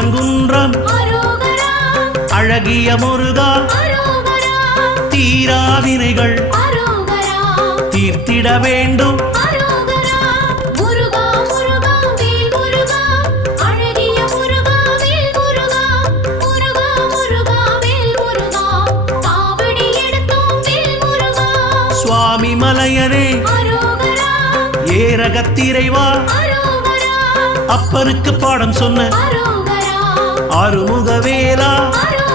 திருப்பரங்குன்றம் அழகிய முருகா தீராவினைகள் தீர்த்திட வேண்டும் சுவாமி மலையனே ஏரகத்திரைவா அப்பனுக்கு பாடம் சொன்ன ஆறுமுகவேலா